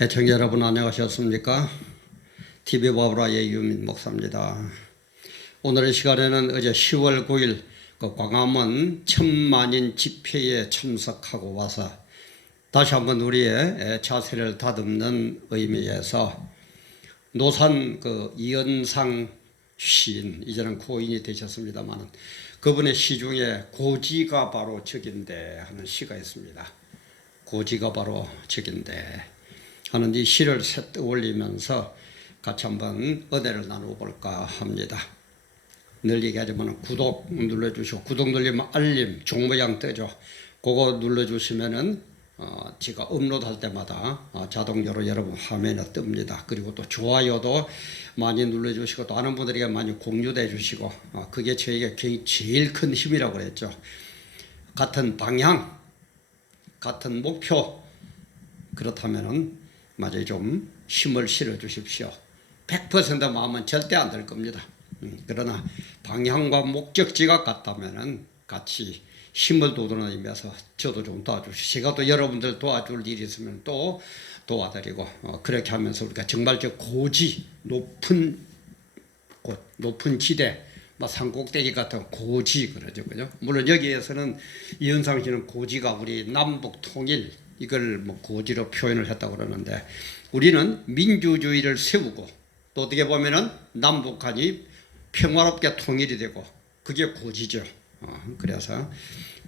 애청자 여러분 안녕하셨습니까? TV 바브라의 유민 목사입니다. 오늘의 시간에는 어제 10월 9일 그 광화문 천만인 집회에 참석하고 와서 다시 한번 우리의 자세를 다듬는 의미에서 노산 그 이현상 시인, 이제는 고인이 되셨습니다만 그분의 시 중에 고지가 바로 적인데 하는 시가 있습니다. 고지가 바로 적인데 하는 이 시를 떠올리면서 같이 한번 은혜를 나눠볼까 합니다. 늘 얘기하지만 구독 눌러주시고, 구독 눌리면 알림 종 모양 뜨죠. 그거 눌러주시면은 제가 업로드할 때마다 자동적으로 여러분 화면에 뜹니다. 그리고 또 좋아요도 많이 눌러주시고 또 아는 분들에게 많이 공유도 해주시고 그게 저에게 제일 큰 힘이라고 그랬죠. 같은 방향, 같은 목표, 그렇다면은 마저 좀 힘을 실어 주십시오. 100% 마음은 절대 안 될 겁니다. 그러나 방향과 목적지가 같다면은 같이 힘을 돋아내면서 저도 좀 도와주시고, 제가 또 여러분들 도와줄 일이 있으면 또 도와드리고, 그렇게 하면서 우리가 정말 저 고지, 높은 곳, 높은 지대, 산꼭대기 같은 고지 그러죠, 그죠? 물론 여기에서는 이현상 씨는 고지가 우리 남북 통일 이걸 고지로 표현을 했다고 그러는데, 우리는 민주주의를 세우고 또 어떻게 보면은 남북한이 평화롭게 통일이 되고 그게 고지죠. 그래서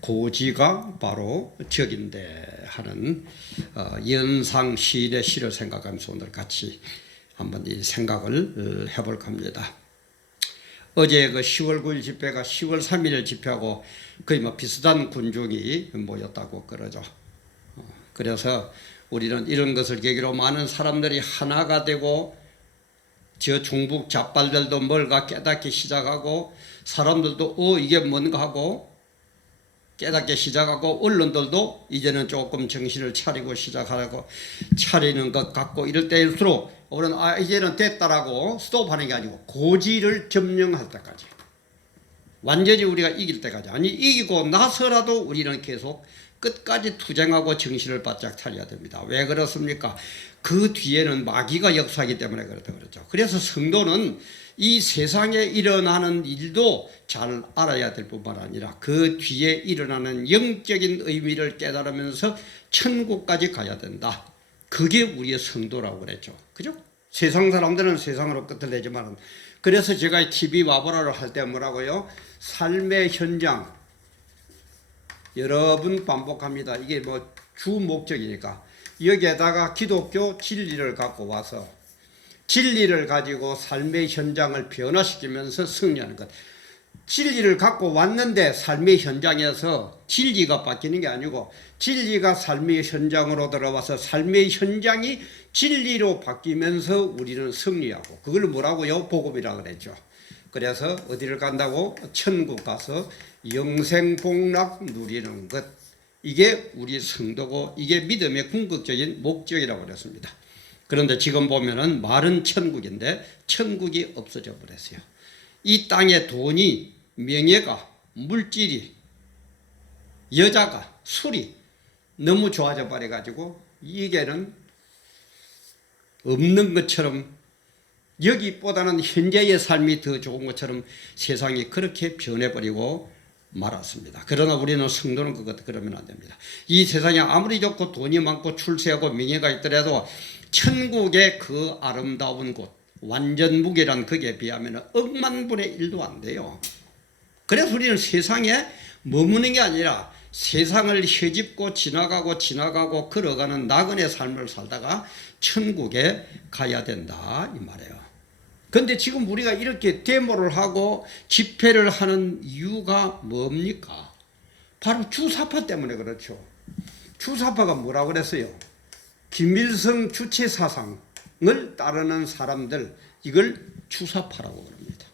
고지가 바로 적인데 하는 이현상 시인의 시를 생각하면서 오늘 같이 한번 이 생각을 해볼까 합니다. 어제 그 10월 9일 집회가 10월 3일 집회하고 거의 비슷한 군중이 모였다고 그러죠. 그래서 우리는 이런 것을 계기로 많은 사람들이 하나가 되고 저 중북 잡발들도 뭘가 깨닫기 시작하고 사람들도 이게 뭔가 하고 깨닫기 시작하고 언론들도 이제는 조금 정신을 차리고 시작하고 차리는 것 같고 이럴 때일수록 우리는 이제는 됐다라고 스톱하는 게 아니고 고지를 점령할 때까지 완전히 우리가 이길 때까지, 아니 이기고 나서라도 우리는 계속 끝까지 투쟁하고 정신을 바짝 차려야 됩니다. 왜 그렇습니까? 그 뒤에는 마귀가 역사하기 때문에 그렇다 그러죠. 그래서 성도는 이 세상에 일어나는 일도 잘 알아야 될 뿐만 아니라 그 뒤에 일어나는 영적인 의미를 깨달으면서 천국까지 가야 된다. 그게 우리의 성도라고 그랬죠. 그죠? 세상 사람들은 세상으로 끝을 내지만, 그래서 제가 TV 와보라를 할 때 뭐라고요? 삶의 현장 여러 번 반복합니다. 이게 주 목적이니까 여기에다가 기독교 진리를 갖고 와서 진리를 가지고 삶의 현장을 변화시키면서 승리하는 것. 진리를 갖고 왔는데 삶의 현장에서 진리가 바뀌는 게 아니고 진리가 삶의 현장으로 들어와서 삶의 현장이 진리로 바뀌면서 우리는 승리하고, 그걸 뭐라고요? 복음이라고 그랬죠. 그래서 어디를 간다고? 천국 가서 영생복락 누리는 것. 이게 우리 성도고 이게 믿음의 궁극적인 목적이라고 그랬습니다. 그런데 지금 보면은 말은 천국인데 천국이 없어져 버렸어요. 이 땅에 돈이, 명예가, 물질이, 여자가, 술이 너무 좋아져 버려가지고 이게는 없는 것처럼, 여기보다는 현재의 삶이 더 좋은 것처럼 세상이 그렇게 변해버리고 말았습니다. 그러나 우리는 성도는 그러면 안 됩니다. 이 세상에 아무리 좋고 돈이 많고 출세하고 명예가 있더라도 천국의 그 아름다운 곳, 완전무계란 거기에 비하면 억만분의 1도 안 돼요. 그래서 우리는 세상에 머무는 게 아니라 세상을 헤집고 지나가고 걸어가는 나그네 삶을 살다가 천국에 가야 된다 이 말이에요. 그런데 지금 우리가 이렇게 데모를 하고 집회를 하는 이유가 뭡니까? 바로 주사파 때문에 그렇죠. 주사파가 뭐라고 그랬어요? 김일성 주체 사상을 따르는 사람들, 이걸 주사파라고 그럽니다.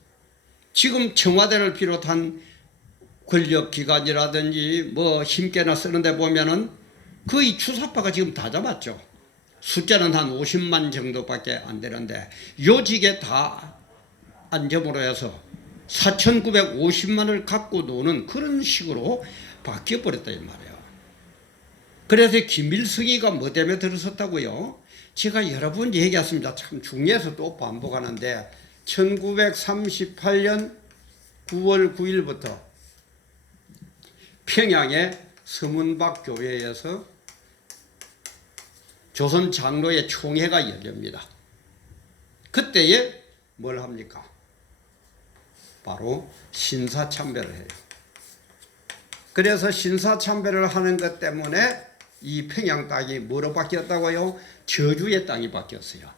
지금 청와대를 비롯한 권력기관이라든지 힘께나 쓰는데 보면은 거의 주사파가 지금 다 잡았죠. 숫자는 한 50만 정도밖에 안 되는데 요직에 다 안점으로 해서 4,950만을 갖고 노는 그런 식으로 바뀌어버렸다 이 말이에요. 그래서 김일성이가 뭐 때문에 들어섰다고요? 제가 여러 번 얘기했습니다. 참 중요해서 또 반복하는데 1938년 9월 9일부터 평양의 서문박 교회에서 조선 장로의 총회가 열립니다. 그때에 뭘 합니까? 바로 신사참배를 해요. 그래서 신사참배를 하는 것 때문에 이 평양 땅이 뭐로 바뀌었다고요? 저주의 땅이 바뀌었어요.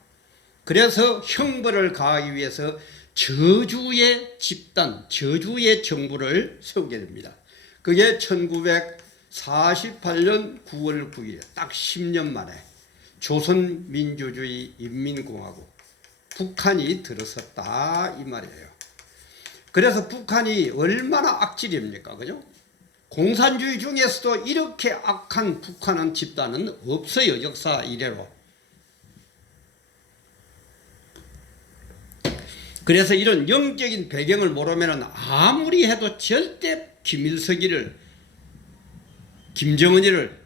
그래서 형벌을 가하기 위해서 저주의 집단, 저주의 정부를 세우게 됩니다. 그게 1948년 9월 9일, 딱 10년 만에 조선민주주의 인민공화국, 북한이 들어섰다 이 말이에요. 그래서 북한이 얼마나 악질입니까? 그죠? 공산주의 중에서도 이렇게 악한 북한은 집단은 없어요. 역사 이래로. 그래서 이런 영적인 배경을 모르면 아무리 해도 절대 김일성이를, 김정은이를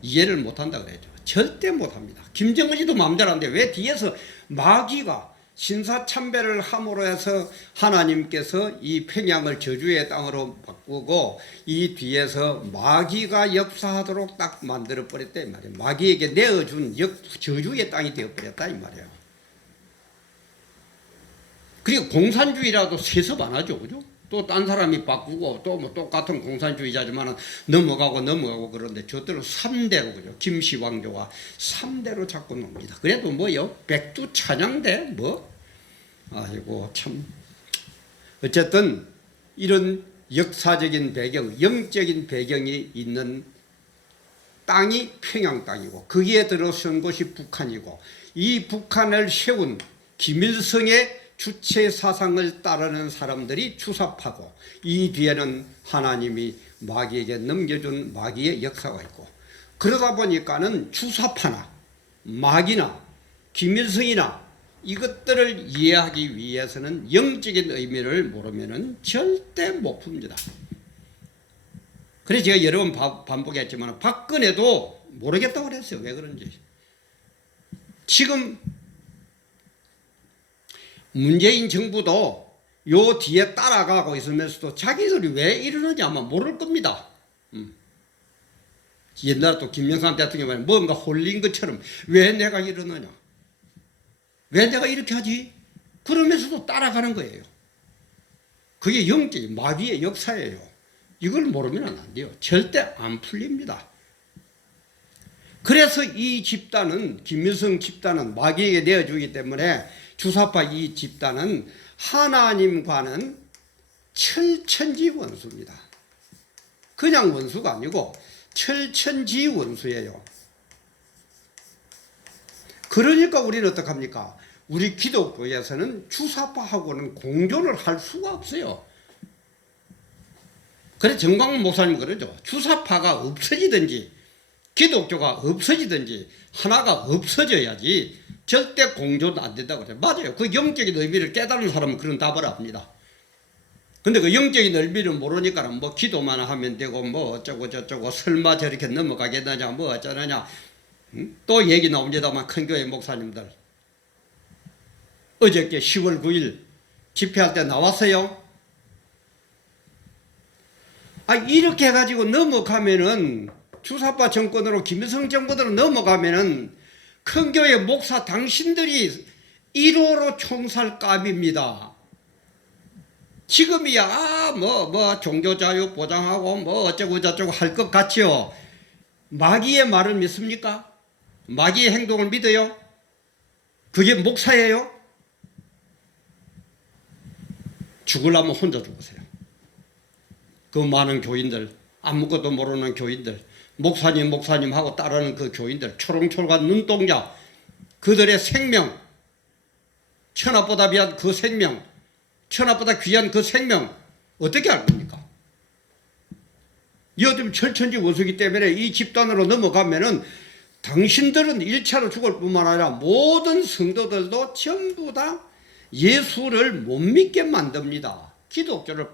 이해를 못한다 그랬죠. 절대 못합니다. 김정은이도 마음대로 안 돼. 왜 뒤에서 마귀가 신사참배를 함으로 해서 하나님께서 이 평양을 저주의 땅으로 바꾸고 이 뒤에서 마귀가 역사하도록 딱 만들어 버렸다 이 말이에요. 마귀에게 내어준 저주의 땅이 되어 버렸다 이 말이에요. 그리고 공산주의라도 세습 안 하죠, 그죠? 또 딴 사람이 바꾸고 또 뭐 똑같은 공산주의자지만 넘어가고 그런데 저들은 3대로 그죠? 김씨왕조가 3대로 자꾸 놉니다. 그래도 뭐요? 백두찬양대 뭐? 아이고 참. 어쨌든 이런 역사적인 배경, 영적인 배경이 있는 땅이 평양 땅이고 거기에 들어선 곳이 북한이고 이 북한을 세운 김일성의 주체 사상을 따르는 사람들이 주사파고 이 뒤에는 하나님이 마귀에게 넘겨준 마귀의 역사가 있고 그러다 보니까는 주사파나 마귀나 김일성이나 이것들을 이해하기 위해서는 영적인 의미를 모르면은 절대 못 풉니다. 그래서 제가 여러 번 반복했지만 박근혜도 모르겠다고 그랬어요. 왜 그런지. 지금 문재인 정부도 요 뒤에 따라가고 있으면서도 자기들이 왜 이러느냐 아마 모를 겁니다. 옛날에 또 김영삼 대통령이 뭔가 홀린 것처럼 왜 내가 이러느냐, 왜 내가 이렇게 하지, 그러면서도 따라가는 거예요. 그게 영적인 마귀의 역사예요. 이걸 모르면 안 돼요. 절대 안 풀립니다. 그래서 이 집단은, 김일성 집단은 마귀에게 내어주기 때문에 주사파 이 집단은 하나님과는 철천지 원수입니다. 그냥 원수가 아니고 철천지 원수예요. 그러니까 우리는 어떡합니까? 우리 기독교에서는 주사파하고는 공존을 할 수가 없어요. 그래서 정광훈 목사님 그러죠. 주사파가 없어지든지 기독교가 없어지든지 하나가 없어져야지 절대 공존 안 된다고 그래요. 맞아요. 그 영적인 의미를 깨달은 사람은 그런 답을 합니다. 근데 그 영적인 의미를 모르니까 뭐 기도만 하면 되고 뭐 어쩌고 저쩌고 설마 저렇게 넘어가겠느냐 뭐 어쩌느냐. 또 얘기 나옵니다만 큰 교회 목사님들 어저께 10월 9일 집회할 때 나왔어요. 이렇게 해가지고 넘어가면은 주사파 정권으로 김일성 정권으로 넘어가면은 큰 교회 목사 당신들이 1호로 총살감입니다. 지금이야 뭐 종교자유 보장하고 뭐 어쩌고 저쩌고 할 것 같지요. 마귀의 말을 믿습니까? 마귀의 행동을 믿어요? 그게 목사예요? 죽으려면 혼자 죽으세요. 그 많은 교인들, 아무것도 모르는 교인들, 목사님 하고 따르는 그 교인들, 초롱초롱한 눈동자, 그들의 생명, 천하보다 귀한 그 생명, 천하보다 귀한 그 생명 어떻게 알 겁니까? 요즘 철천지 원수기 때문에 이 집단으로 넘어가면은 당신들은 1차로 죽을 뿐만 아니라 모든 성도들도 전부 다 예수를 못 믿게 만듭니다. 기독교를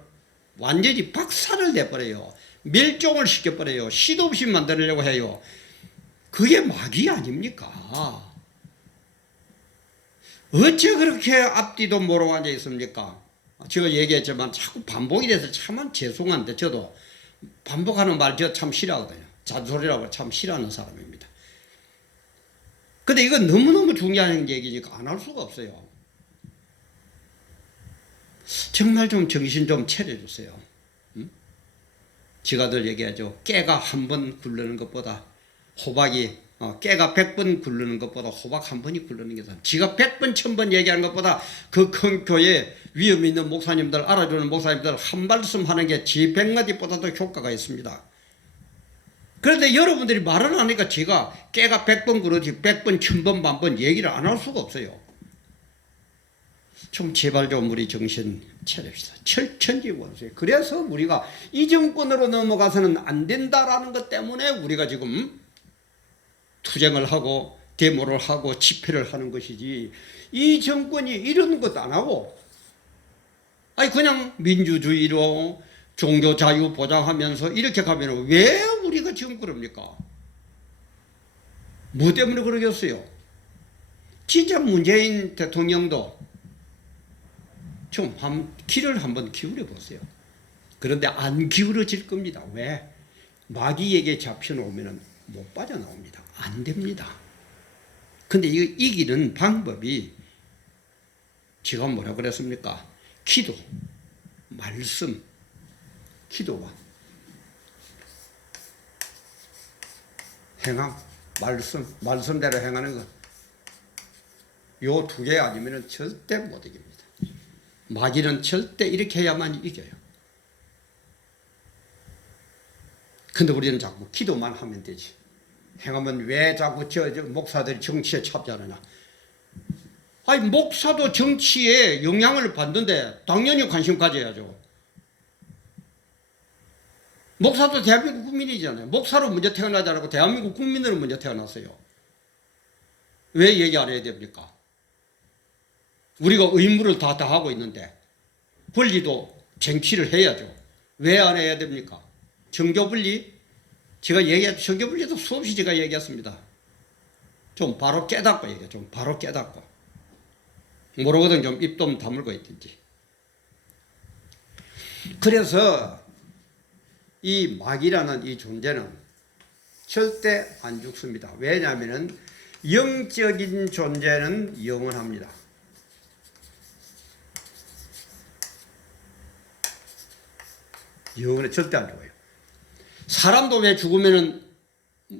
완전히 박살을 내버려요. 멸종을 시켜버려요. 시도 없이 만들려고 해요. 그게 마귀 아닙니까? 어째 그렇게 앞뒤도 모르고 앉아 있습니까? 제가 얘기했지만 자꾸 반복이 돼서 참 죄송한데 저도 반복하는 말 저 참 싫어하거든요. 잔소리라고 참 싫어하는 사람입니다. 근데 이건 너무너무 중요한 얘기니까 안 할 수가 없어요. 정말 좀 정신 좀 차려주세요. 제가 늘 얘기하죠. 깨가 한 번 굴르는 것보다 호박이 깨가 100번 굴르는 것보다 호박 한 번이 굴르는 게 더. 지가 100번 1000번 얘기하는 것보다 그 큰 교회 위험 있는 목사님들 알아주는 목사님들 한 말씀 하는 게 지 100마디보다도 효과가 있습니다. 그런데 여러분들이 말을 하니까 제가 깨가 100번 굴르지 100번 1000번 만번 얘기를 안 할 수가 없어요. 좀 제발 좀 우리 정신 차립시다. 철천지 원수예요. 그래서 우리가 이 정권으로 넘어가서는 안 된다라는 것 때문에 우리가 지금 투쟁을 하고 데모를 하고 집회를 하는 것이지, 이 정권이 이런 것도 안 하고 아니 그냥 민주주의로 종교 자유 보장하면서 이렇게 가면 왜 우리가 지금 그럽니까? 뭐 때문에 그러겠어요? 진짜 문재인 대통령도 좀 귀를 한번 기울여 보세요. 그런데 안 기울어질 겁니다. 왜? 마귀에게 잡혀놓으면 못 빠져나옵니다. 안 됩니다. 근데 이거 이기는 방법이 제가 뭐라 그랬습니까? 기도, 말씀, 기도와 행함, 말씀대로 행하는 것. 요 두 개 아니면 절대 못 이깁니다. 마귀는 절대 이렇게 해야만 이겨요. 근데 우리는 자꾸 기도만 하면 되지. 행하면 왜 자꾸 저 목사들이 정치에 참여하느냐. 아니 목사도 정치에 영향을 받는데 당연히 관심 가져야죠. 목사도 대한민국 국민이잖아요. 목사로 먼저 태어나지 않고 대한민국 국민으로 먼저 태어났어요. 왜 얘기 안 해야 됩니까? 우리가 의무를 다 하고 있는데 권리도 쟁취를 해야죠. 왜 안 해야 됩니까? 정교분리, 제가 정교분리도 수없이 제가 얘기했습니다. 좀 바로 깨닫고 얘기해. 좀 바로 깨닫고. 모르거든 좀 입 좀 다물고 있든지. 그래서 이 마귀라는 이 존재는 절대 안 죽습니다. 왜냐하면 영적인 존재는 영원합니다. 영원히 절대 안 죽어요. 사람도 왜 죽으면은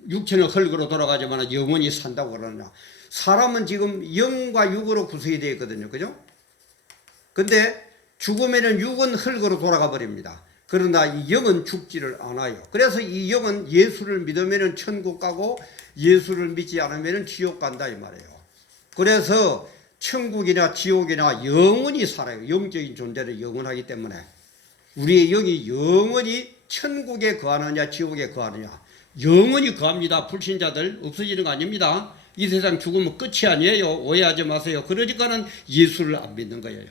육체는 흙으로 돌아가지만 영원히 산다고 그러느냐. 사람은 지금 영과 육으로 구성이 되어 있거든요. 그죠? 근데 죽으면은 육은 흙으로 돌아가 버립니다. 그러나 이 영은 죽지를 않아요. 그래서 이 영은 예수를 믿으면은 천국 가고 예수를 믿지 않으면은 지옥 간다 이 말이에요. 그래서 천국이나 지옥이나 영원히 살아요. 영적인 존재는 영원하기 때문에 우리의 영이 영원히 천국에 거하느냐 지옥에 거하느냐. 영원히 거합니다. 불신자들 없어지는 거 아닙니다. 이 세상 죽으면 끝이 아니에요. 오해하지 마세요. 그러니까는 예수를 안 믿는 거예요.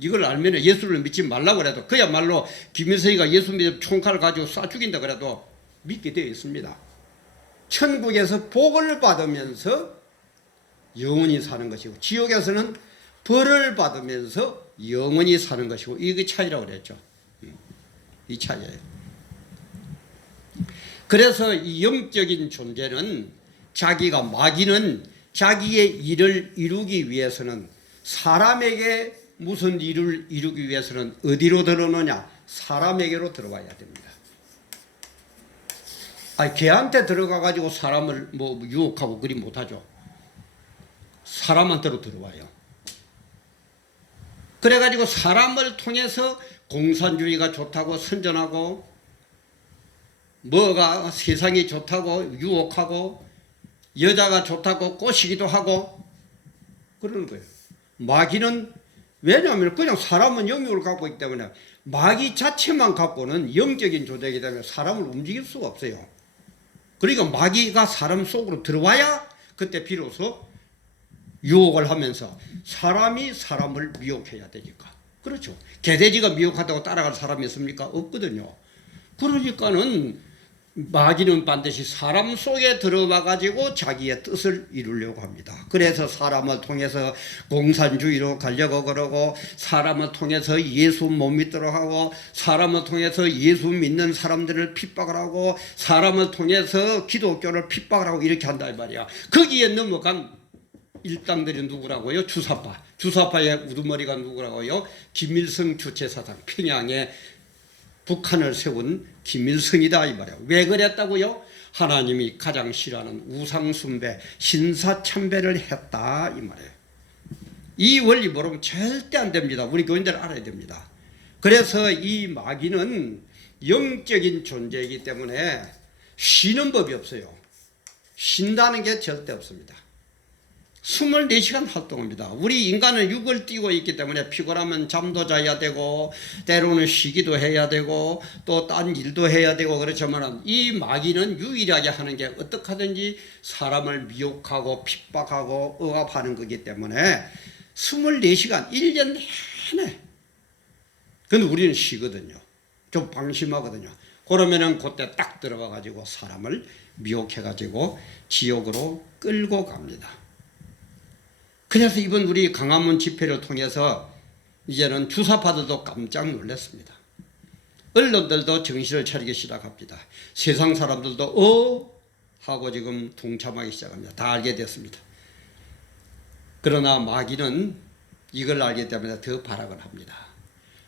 이걸 알면 예수를 믿지 말라고 그래도 그야말로 김일성이가 예수 믿어 총칼을 가지고 쏴 죽인다 그래도 믿게 되어 있습니다. 천국에서 복을 받으면서 영원히 사는 것이고 지옥에서는 벌을 받으면서 영원히 사는 것이고 이게 차이라고 그랬죠. 이 차이예요. 그래서 이 영적인 존재는 마귀는 자기의 일을 이루기 위해서는 사람에게 무슨 일을 이루기 위해서는 어디로 들어오느냐? 사람에게로 들어와야 됩니다. 걔한테 들어가가지고 사람을 유혹하고 그리 못하죠. 사람한테로 들어와요. 그래가지고 사람을 통해서 공산주의가 좋다고 선전하고 뭐가 세상이 좋다고 유혹하고 여자가 좋다고 꼬시기도 하고 그러는 거예요. 마귀는 왜냐하면 그냥 사람은 영역을 갖고 있기 때문에 마귀 자체만 갖고는 영적인 존재이기 때문에 사람을 움직일 수가 없어요. 그러니까 마귀가 사람 속으로 들어와야 그때 비로소 유혹을 하면서 사람이 사람을 미혹해야 되니까. 그렇죠. 개돼지가 미혹하다고 따라갈 사람이 있습니까? 없거든요. 그러니까는 마귀는 반드시 사람 속에 들어와 가지고 자기의 뜻을 이루려고 합니다. 그래서 사람을 통해서 공산주의로 가려고 그러고, 사람을 통해서 예수 못 믿도록 하고, 사람을 통해서 예수 믿는 사람들을 핍박을 하고, 사람을 통해서 기독교를 핍박을 하고, 이렇게 한다 이 말이야. 거기에 넘어간 일당들이 누구라고요? 주사파의 우두머리가 누구라고요? 김일성 주체사상, 평양에 북한을 세운 김일성이다 이 말이야. 왜 그랬다고요? 하나님이 가장 싫어하는 우상숭배, 신사참배를 했다 이 말이에요. 이 원리 모르면 절대 안 됩니다. 우리 교인들 알아야 됩니다. 그래서 이 마귀는 영적인 존재이기 때문에 쉬는 법이 없어요. 쉰다는 게 절대 없습니다. 24시간 활동합니다. 우리 인간은 육을 띠고 있기 때문에 피곤하면 잠도 자야 되고, 때로는 쉬기도 해야 되고, 또 딴 일도 해야 되고, 그렇지만 이 마귀는 유일하게 하는 게 어떻게 하든지 사람을 미혹하고 핍박하고 억압하는 거기 때문에 24시간 1년 내내. 근데 우리는 쉬거든요. 좀 방심하거든요. 그러면은 그때 딱 들어가 가지고 사람을 미혹해 가지고 지옥으로 끌고 갑니다. 그래서 이번 우리 광화문 집회를 통해서 이제는 주사파들도 깜짝 놀랐습니다. 언론들도 정신을 차리기 시작합니다. 세상 사람들도 하고 지금 동참하기 시작합니다. 다 알게 됐습니다. 그러나 마귀는 이걸 알기 때문에 더 발악을 합니다.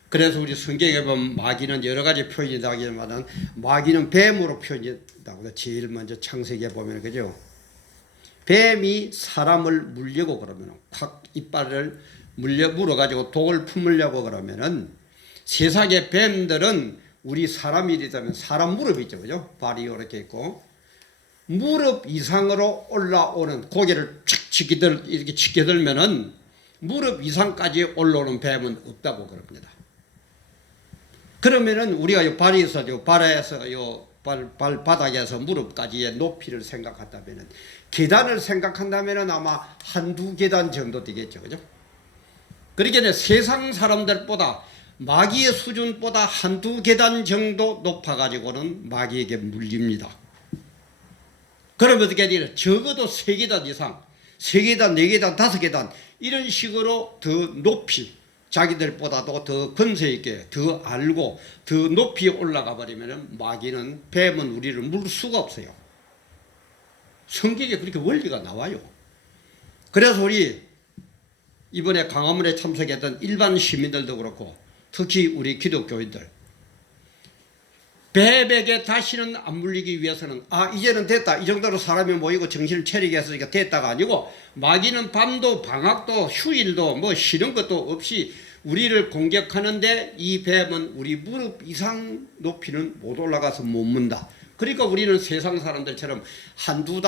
그래서 우리 성경에 보면 마귀는 여러 가지 표현이 나기만 마귀는 뱀으로 표현된다고 제일 먼저 창세기에 보면 그죠? 뱀이 사람을 물려고 그러면 확 이빨을 물어가지고 독을 품으려고 그러면은 세상의 뱀들은 우리 사람이라면 사람 무릎이 있죠, 그죠? 발이 이렇게 있고 무릎 이상으로 올라오는 고개를 이렇게 치켜들면은 무릎 이상까지 올라오는 뱀은 없다고 그럽니다. 그러면은 우리가 발에서 발바닥에서 무릎까지의 높이를 생각한다면은 계단을 생각한다면은 아마 한두 계단 정도 되겠죠, 그죠? 그러니까 세상 사람들보다 마귀의 수준보다 한두 계단 정도 높아가지고는 마귀에게 물립니다. 그러면 어떻게 해야 돼요? 적어도 3계단 이상, 3계단, 4계단, 5계단 이런 식으로 더 높이 자기들보다도 더 권세 있게 더 알고 더 높이 올라가 버리면 마귀는 뱀은 우리를 물 수가 없어요. 성경에 그렇게 원리가 나와요. 그래서 우리 이번에 광화문에 참석했던 일반 시민들도 그렇고 특히 우리 기독교인들 뱀에게 다시는 안 물리기 위해서는 이제는 됐다, 이 정도로 사람이 모이고 정신을 차리게 했으니까 됐다가 아니고 마귀는 밤도 방학도 휴일도 뭐 쉬는 것도 없이 우리를 공격하는데 이 뱀은 우리 무릎 이상 높이는 못 올라가서 못 문다. 그러니까 우리는 세상 사람들처럼 한두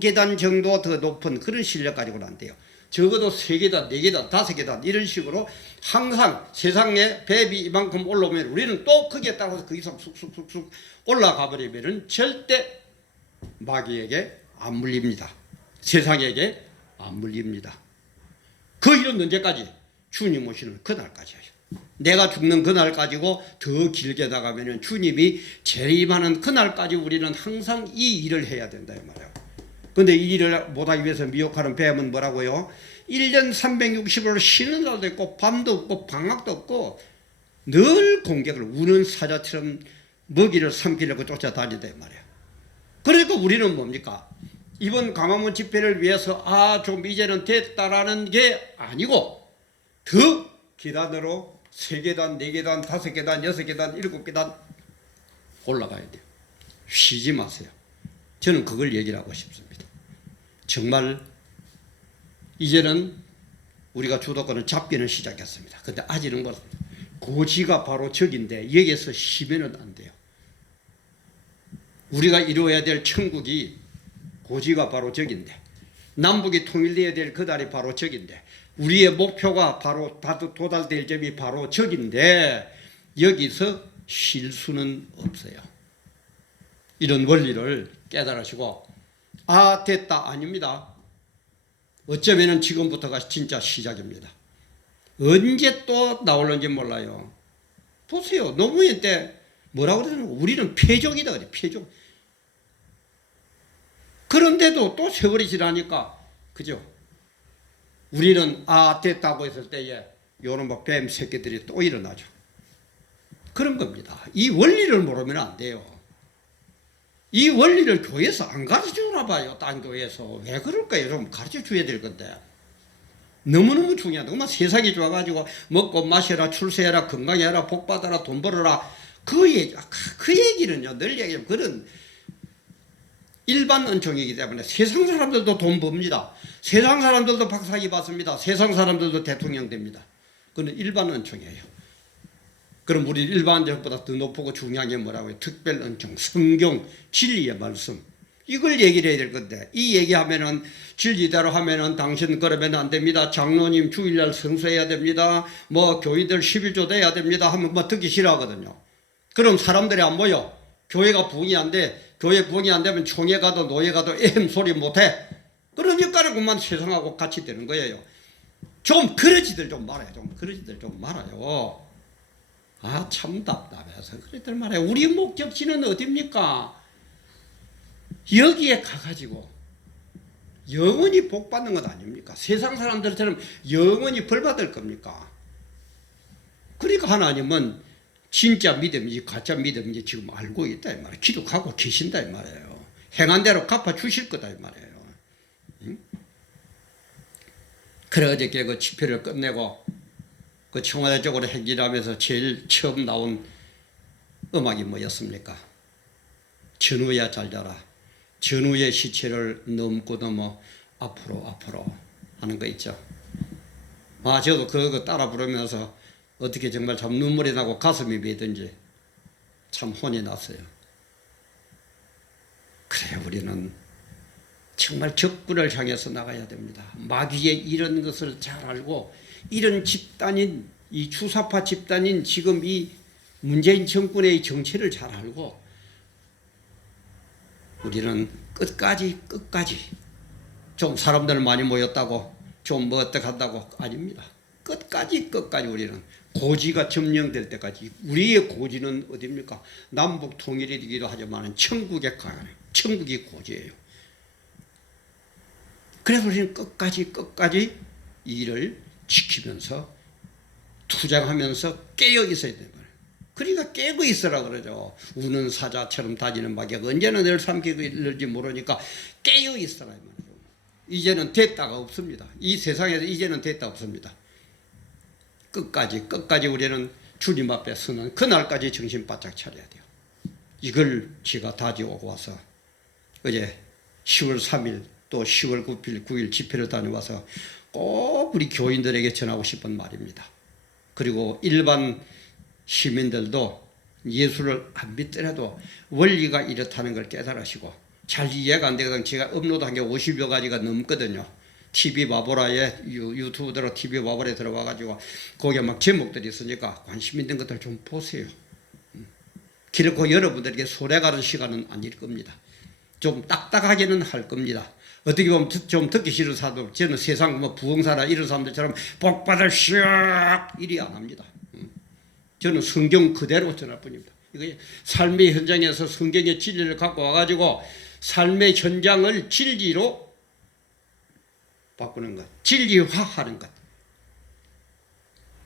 계단 정도 더 높은 그런 실력 가지고는 안 돼요. 적어도 3계단, 4계단, 5계단 이런 식으로 항상 세상에 뱀이 이만큼 올라오면 우리는 또 거기에 따라서 거기서 쑥쑥쑥쑥 올라가 버리면 절대 마귀에게 안 물립니다. 세상에게 안 물립니다. 그 일은 언제까지? 주님 오시는 그날까지예요. 내가 죽는 그날까지고 더 길게 나가면 주님이 재림하는 그날까지 우리는 항상 이 일을 해야 된다 이 말이에요. 근데 이 일을 못하기 위해서 미혹하는 뱀은 뭐라고요? 1년 360일 쉬는 날도 있고 밤도 없고 방학도 없고 늘 공격을 우는 사자처럼 먹이를 삼키려고 쫓아다니다 말이에요. 그러니까 우리는 뭡니까? 이번 광화문 집회를 위해서 좀 이제는 됐다라는 게 아니고 더 계단으로 3계단, 4계단, 5계단, 6계단, 7계단 올라가야 돼요. 쉬지 마세요. 저는 그걸 얘기를 하고 싶습니다. 정말 이제는 우리가 주도권을 잡기는 시작했습니다. 근데 아직은 그렇습니다. 고지가 바로 적인데 여기에서 쉬면은 안 돼요. 우리가 이루어야 될 천국이 고지가 바로 적인데 남북이 통일되어야 될 그날이 바로 적인데 우리의 목표가 바로 도달될 점이 바로 적인데 여기서 쉴 수는 없어요. 이런 원리를 깨달으시고 됐다 아닙니다. 어쩌면 지금부터가 진짜 시작입니다. 언제 또 나올는지 몰라요. 보세요. 노무현 때 뭐라고 그러는 거? 우리는 패족이다 그래. 패족. 그런데도 또 세월이 지나니까 그죠? 우리는 됐다고 했을 때에 요런 뭐 뱀 새끼들이 또 일어나죠. 그런 겁니다. 이 원리를 모르면 안 돼요. 이 원리를 교회에서 안 가르쳐주나 봐요. 딴 교회에서. 왜 그럴까요? 좀 가르쳐줘야 될 건데. 너무너무 중요하다. 그만 세상이 좋아가지고 먹고 마셔라, 출세해라, 건강해라, 복받아라, 돈 벌어라. 그 얘기는요, 늘 얘기하면 그런 일반 은총이기 때문에 세상 사람들도 돈 법니다. 세상 사람들도 박사학위 받습니다. 세상 사람들도 대통령 됩니다. 그건 일반 은총이에요. 그럼 우리 일반적보다 더 높고 중요한 게 뭐라고요? 특별 은총, 성경, 진리의 말씀. 이걸 얘기를 해야 될 건데, 이 얘기하면은 진리대로 하면은 당신 그러면 안 됩니다. 장로님 주일날 성수해야 됩니다. 뭐 교회들 11조 돼야 됩니다. 하면 뭐 듣기 싫어하거든요. 그럼 사람들이 안 모여. 교회가 부흥이 안 돼. 교회 부흥이 안 되면 총회 가도 노예 가도 소리 못 해. 그러니까는 그만 세상하고 같이 되는 거예요. 좀 그러지들 좀 말아요. 좀 그러지들 좀 말아요. 참 답답해서 그랬단 말이에요. 우리 목적지는 어딥니까? 여기에 가가지고 영원히 복 받는 것 아닙니까? 세상 사람들처럼 영원히 벌 받을 겁니까? 그러니까 하나님은 진짜 믿음인지 가짜 믿음인지 지금 알고 있다 이 말이에요. 기록하고 계신다 이 말이에요. 행한 대로 갚아 주실 거다 이 말이에요. 응? 그래 어저께 그 집회를 끝내고 그 청와대 쪽으로 행진하면서 제일 처음 나온 음악이 뭐였습니까? 전우야 잘 자라. 전우의 시체를 넘고 넘어 앞으로 하는 거 있죠. 저도 그거 따라 부르면서 어떻게 정말 참 눈물이 나고 가슴이 메든지 참 혼이 났어요. 그래 우리는 정말 적군을 향해서 나가야 됩니다. 마귀의 이런 것을 잘 알고 이런 집단인 이 주사파 집단인 지금 이 문재인 정권의 정체를 잘 알고 우리는 끝까지 좀 사람들 많이 모였다고 좀 뭐 어떻게 한다고 아닙니다. 끝까지 우리는 고지가 점령될 때까지. 우리의 고지는 어디입니까? 남북 통일이 되기도 하지만 천국에 가요. 천국이 고지예요. 그래서 우리는 끝까지 이 일을 지키면서 투쟁하면서 깨어 있어야 돼요. 그러니까 깨고 있으라 그러죠. 우는 사자처럼 다니는 마귀가 언제나 늘 삼키고 있을지 모르니까 깨어 있으라 말이죠. 이제는 됐다가 없습니다. 이 세상에서 이제는 됐다 없습니다. 끝까지 우리는 주님 앞에 서는 그날까지 정신 바짝 차려야 돼요. 이걸 제가 다지고 와서 어제 10월 3일 또 10월 9일 집회를 다녀와서 꼭 우리 교인들에게 전하고 싶은 말입니다. 그리고 일반 시민들도 예수를 안 믿더라도 원리가 이렇다는 걸 깨달으시고 잘 이해가 안 되거든. 제가 업로드한 게 50여 가지가 넘거든요. TV 바보라에 유튜브로 TV 바보라에 들어와가지고 거기에 막 제목들이 있으니까 관심 있는 것들 좀 보세요. 그렇고 여러분들에게 소리 가는 시간은 아닐 겁니다. 좀 딱딱하게는 할 겁니다. 어떻게 보면 좀 듣기 싫은 사람들, 저는 세상 뭐 부흥사나 이런 사람들처럼 복받을 샥 이리 안 합니다. 저는 성경 그대로 전할 뿐입니다. 이거 삶의 현장에서 성경의 진리를 갖고 와가지고 삶의 현장을 진리로 바꾸는 것, 진리화하는 것.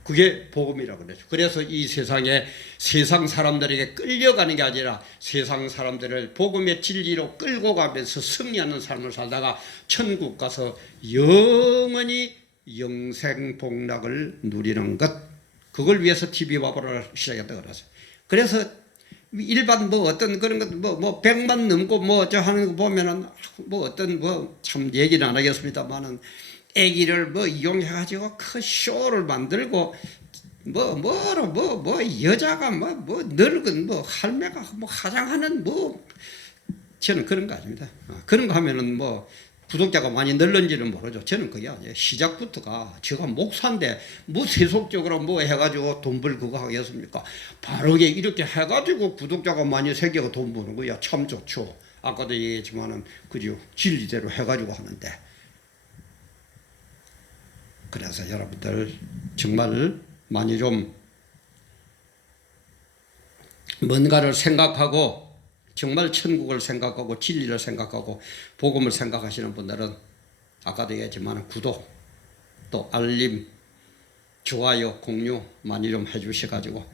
그게 복음이라고 그러죠. 그래서 이 세상에 세상 사람들에게 끌려가는 게 아니라 세상 사람들을 복음의 진리로 끌고 가면서 승리하는 삶을 살다가 천국 가서 영원히 영생복락을 누리는 것. 그걸 위해서 TV 바보를 시작했다고 그러죠. 그래서 일반 뭐 어떤 그런 것 뭐 100만 넘고 뭐 저 하는 거 보면은 뭐 어떤 뭐 참 얘기는 안 하겠습니다만은 애기를 뭐 이용해가지고 큰 쇼를 만들고 뭐 여자가 뭐 늙은 뭐 할매가 뭐 화장하는 뭐 저는 그런 거 아닙니다. 그런 거 하면은 뭐 구독자가 많이 늘는지는 모르죠. 저는 그게 아니에요. 시작부터가 제가 목사인데 뭐 세속적으로 뭐 해가지고 돈 벌 그거 하겠습니까? 바로 이렇게 해가지고 구독자가 많이 생기고 돈 버는 거야. 참 좋죠. 아까도 얘기했지만은 그죠. 진리대로 해가지고 하는데. 그래서 여러분들 정말 많이 좀 뭔가를 생각하고 정말 천국을 생각하고 진리를 생각하고 복음을 생각하시는 분들은 아까도 얘기했지만 구독 또 알림 좋아요 공유 많이 좀 해주셔가지고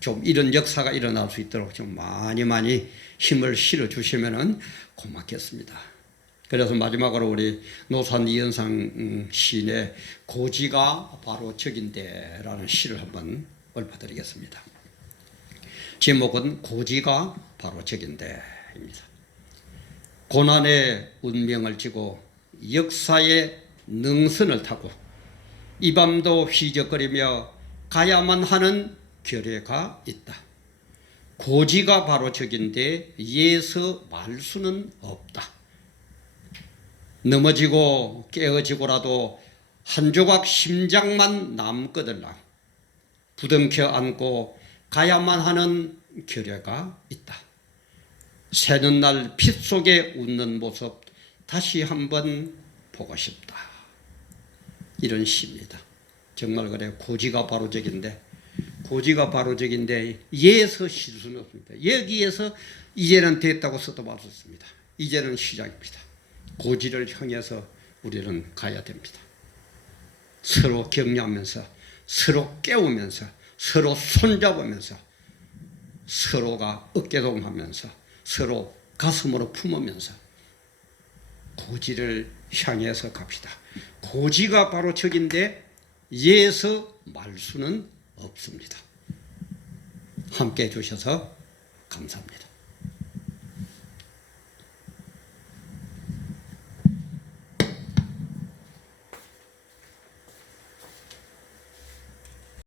좀 이런 역사가 일어날 수 있도록 좀 많이 힘을 실어 주시면은 고맙겠습니다. 그래서 마지막으로 우리 노산 이현상 시인의 고지가 바로 적인데라는 시를 한번 읊어드리겠습니다. 제목은 고지가 바로 적인데입니다. 고난의 운명을 지고 역사의 능선을 타고 이 밤도 휘적거리며 가야만 하는 결례가 있다. 고지가 바로 적인데 예서 말 수는 없다. 넘어지고 깨어지고라도 한 조각 심장만 남거들랑 부둥켜 안고 가야만 하는 결례가 있다. 새는 날 핏 속에 웃는 모습 다시 한번 보고 싶다. 이런 시입니다. 정말 그래 고지가 바로 적인데 고지가 바로 적인데 예서 실수는 없습니다. 여기에서 이제는 됐다고 써도 맞았습니다. 이제는 시작입니다. 고지를 향해서 우리는 가야 됩니다. 서로 격려하면서 서로 깨우면서 서로 손잡으면서 서로가 어깨동하면서 서로 가슴으로 품으면서 고지를 향해서 갑시다. 고지가 바로 적인데 예서 말수는 없습니다. 함께 해주셔서 감사합니다.